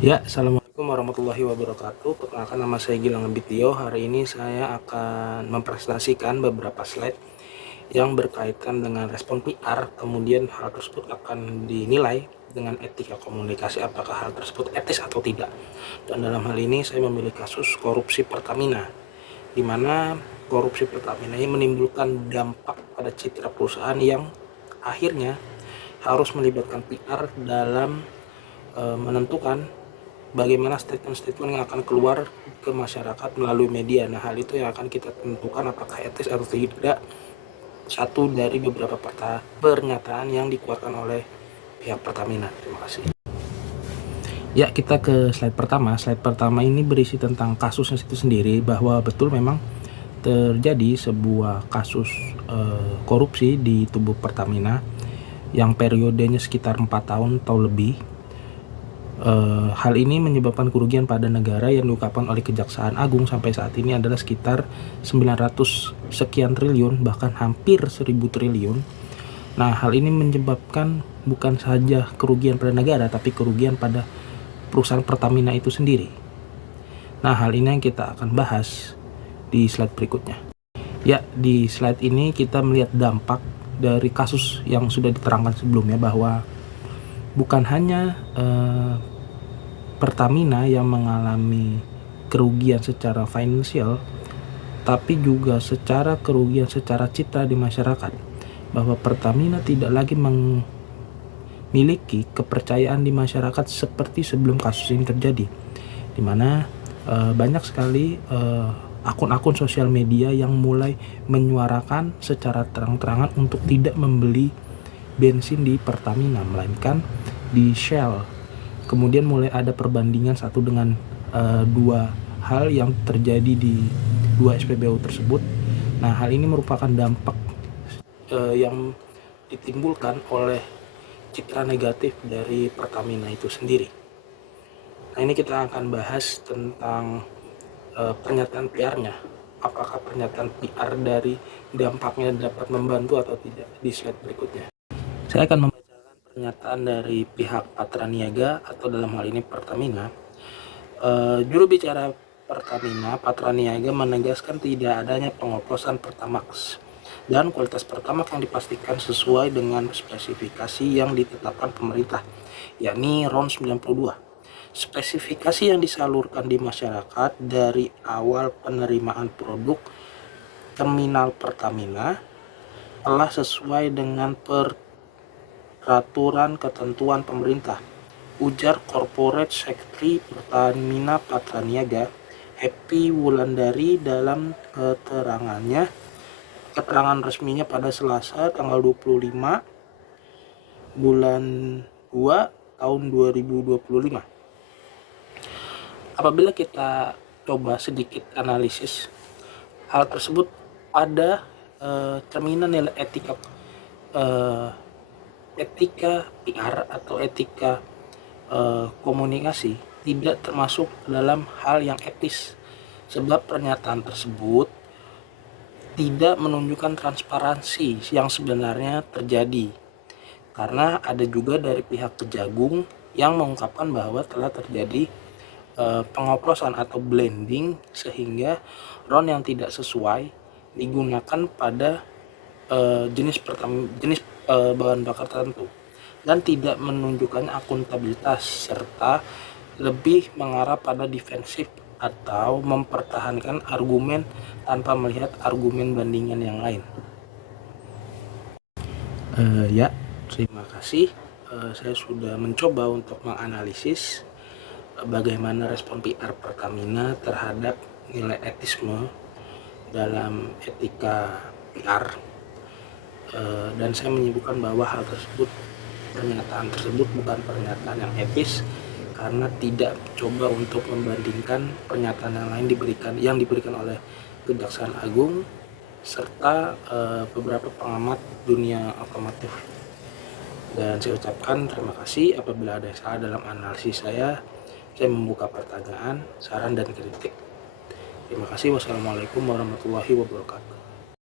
Ya, Assalamualaikum warahmatullahi wabarakatuh. Perkenalkan, nama saya Gilang Abitio. Hari ini saya akan mempresentasikan beberapa slide yang berkaitan dengan respon PR. Kemudian hal tersebut akan dinilai dengan etika komunikasi, apakah hal tersebut etis atau tidak. Dan dalam hal ini saya memilih kasus korupsi Pertamina, di mana korupsi Pertamina ini menimbulkan dampak pada citra perusahaan yang akhirnya harus melibatkan PR dalam menentukan bagaimana statement-statement yang akan keluar ke masyarakat melalui media. Nah, hal itu yang akan kita tentukan apakah etis atau tidak satu dari beberapa pernyataan yang dikeluarkan oleh pihak Pertamina. Terima kasih. Ya, kita ke slide pertama. Slide pertama ini berisi tentang kasusnya itu sendiri, bahwa betul memang terjadi sebuah kasus korupsi di tubuh Pertamina yang periodenya sekitar 4 tahun atau lebih. Hal ini menyebabkan kerugian pada negara yang diungkapkan oleh Kejaksaan Agung sampai saat ini adalah sekitar 900 sekian triliun, bahkan hampir 1000 triliun. Nah, hal ini menyebabkan bukan saja kerugian pada negara, tapi kerugian pada perusahaan Pertamina itu sendiri. Nah, hal ini yang kita akan bahas di slide berikutnya. Ya, di slide ini kita melihat dampak dari kasus yang sudah diterangkan sebelumnya, bahwa bukan hanya Pertamina yang mengalami kerugian secara finansial, tapi juga secara kerugian secara citra di masyarakat, bahwa Pertamina tidak lagi memiliki kepercayaan di masyarakat seperti sebelum kasus ini terjadi, di mana banyak sekali akun-akun sosial media yang mulai menyuarakan secara terang-terangan untuk tidak membeli bensin di Pertamina, melainkan di Shell. Kemudian mulai ada perbandingan satu dengan dua hal yang terjadi di dua SPBU tersebut. Nah, hal ini merupakan dampak yang ditimbulkan oleh citra negatif dari Pertamina itu sendiri. Nah, ini kita akan bahas tentang pernyataan PR-nya. Apakah pernyataan PR dari dampaknya dapat membantu atau tidak, di slide berikutnya. Saya akan membacakan pernyataan dari pihak Patraniaga atau dalam hal ini Pertamina. Juru bicara Pertamina, Patraniaga, menegaskan tidak adanya pengoplosan Pertamax dan kualitas Pertamax yang dipastikan sesuai dengan spesifikasi yang ditetapkan pemerintah, yakni RON 92. Spesifikasi yang disalurkan di masyarakat dari awal penerimaan produk terminal Pertamina telah sesuai dengan peraturan ketentuan pemerintah, ujar Corporate Secretary Pertamina Patraniaga, Happy Wulandari, dalam keterangan resminya pada Selasa tanggal 25 bulan 2 tahun 2025. Apabila kita coba sedikit analisis hal tersebut, ada cerminan nilai etika PR atau etika komunikasi tidak termasuk dalam hal yang etis, sebab pernyataan tersebut tidak menunjukkan transparansi yang sebenarnya terjadi, karena ada juga dari pihak Kejagung yang mengungkapkan bahwa telah terjadi pengoplosan atau blending, sehingga RON yang tidak sesuai digunakan pada jenis bahan bakar tertentu dan tidak menunjukkan akuntabilitas, serta lebih mengarah pada defensif atau mempertahankan argumen tanpa melihat argumen bandingan yang lain. Ya, terima kasih. Saya sudah mencoba untuk menganalisis bagaimana respon PR Pertamina terhadap nilai etisme dalam etika PR, dan saya menyebutkan bahwa pernyataan tersebut bukan pernyataan yang etis, karena tidak coba untuk membandingkan pernyataan yang lain yang diberikan oleh Kejaksaan Agung serta beberapa pengamat dunia otomotif. Dan saya ucapkan terima kasih. Apabila ada yang salah dalam analisis saya membuka pertanyaan, saran, dan kritik. Terima kasih. Wassalamualaikum warahmatullahi wabarakatuh.